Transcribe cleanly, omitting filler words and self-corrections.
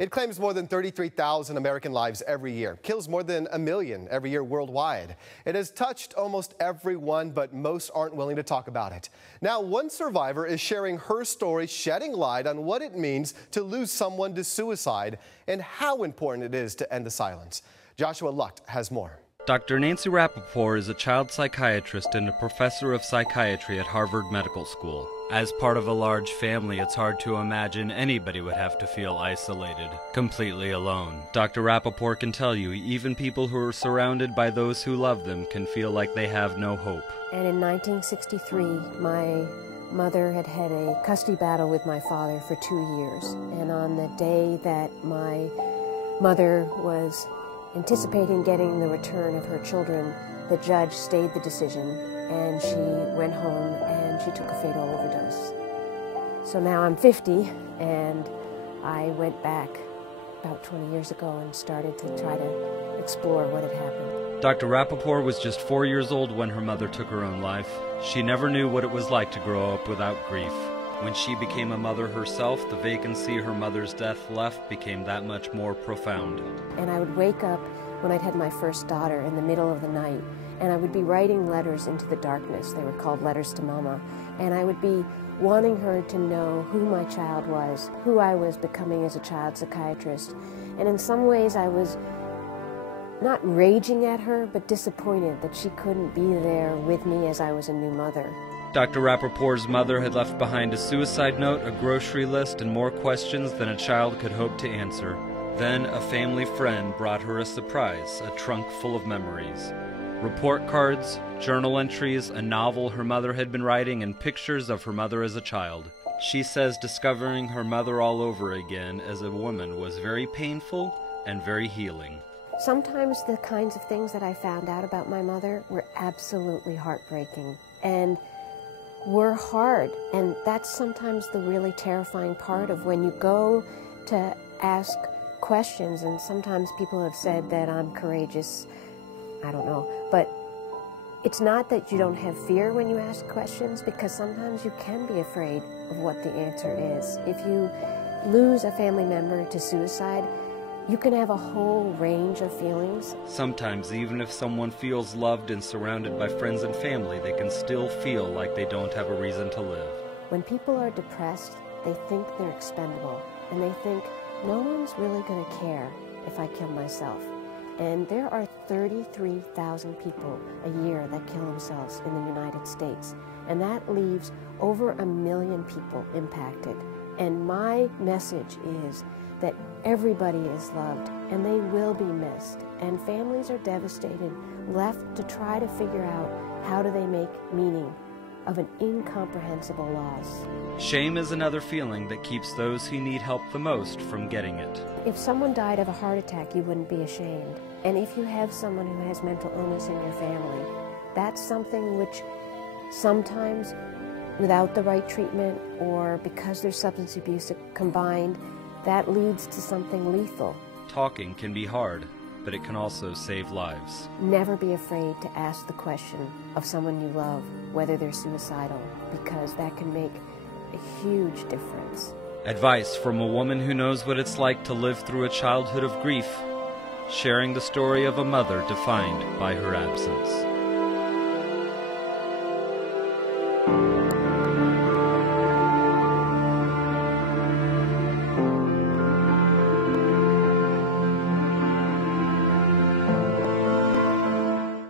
It claims more than 33,000 American lives every year, kills more than 1 million every year worldwide. It has touched almost everyone, but most aren't willing to talk about it. Now, one survivor is sharing her story, shedding light on what it means to lose someone to suicide and how important it is to end the silence. Joshua Lucht has more. Dr. Nancy Rappaport is a child psychiatrist and a professor of psychiatry at Harvard Medical School. As part of a large family, it's hard to imagine anybody would have to feel isolated, completely alone. Dr. Rappaport can tell you, even people who are surrounded by those who love them can feel like they have no hope. And in 1963, my mother had had a custody battle with my father for 2 years. And on the day that my mother was anticipating getting the return of her children, the judge stayed the decision, and she went home and she took a fatal overdose. So now I'm 50, and I went back about 20 years ago and started to try to explore what had happened. Dr. Rappaport was just 4 years old when her mother took her own life. She never knew what it was like to grow up without grief. When she became a mother herself, the vacancy her mother's death left became that much more profound. And I would wake up when I'd had my first daughter in the middle of the night, and I would be writing letters into the darkness. They were called Letters to Mama. And I would be wanting her to know who my child was, who I was becoming as a child psychiatrist. And in some ways I was not raging at her, but disappointed that she couldn't be there with me as I was a new mother. Dr. Rappaport's mother had left behind a suicide note, a grocery list, and more questions than a child could hope to answer. Then a family friend brought her a surprise, a trunk full of memories. Report cards, journal entries, a novel her mother had been writing, and pictures of her mother as a child. She says discovering her mother all over again as a woman was very painful and very healing. Sometimes the kinds of things that I found out about my mother were absolutely heartbreaking and were hard, and that's sometimes the really terrifying part of when you go to ask questions. And sometimes people have said that I'm courageous, I don't know, but it's not that you don't have fear when you ask questions, because sometimes you can be afraid of what the answer is. If you lose a family member to suicide, you can have a whole range of feelings. Sometimes, even if someone feels loved and surrounded by friends and family, they can still feel like they don't have a reason to live. When people are depressed, they think they're expendable, and they think, no one's really going to care if I kill myself. And there are 33,000 people a year that kill themselves in the United States, and that leaves over 1 million people impacted. And my message is that everybody is loved, and they will be missed, and families are devastated, left to try to figure out how do they make meaning of an incomprehensible loss. Shame is another feeling that keeps those who need help the most from getting it. If someone died of a heart attack, you wouldn't be ashamed. And if you have someone who has mental illness in your family, that's something which sometimes, without the right treatment or because there's substance abuse combined, that leads to something lethal. Talking can be hard, but it can also save lives. Never be afraid to ask the question of someone you love, whether they're suicidal, because that can make a huge difference. Advice from a woman who knows what it's like to live through a childhood of grief, sharing the story of a mother defined by her absence.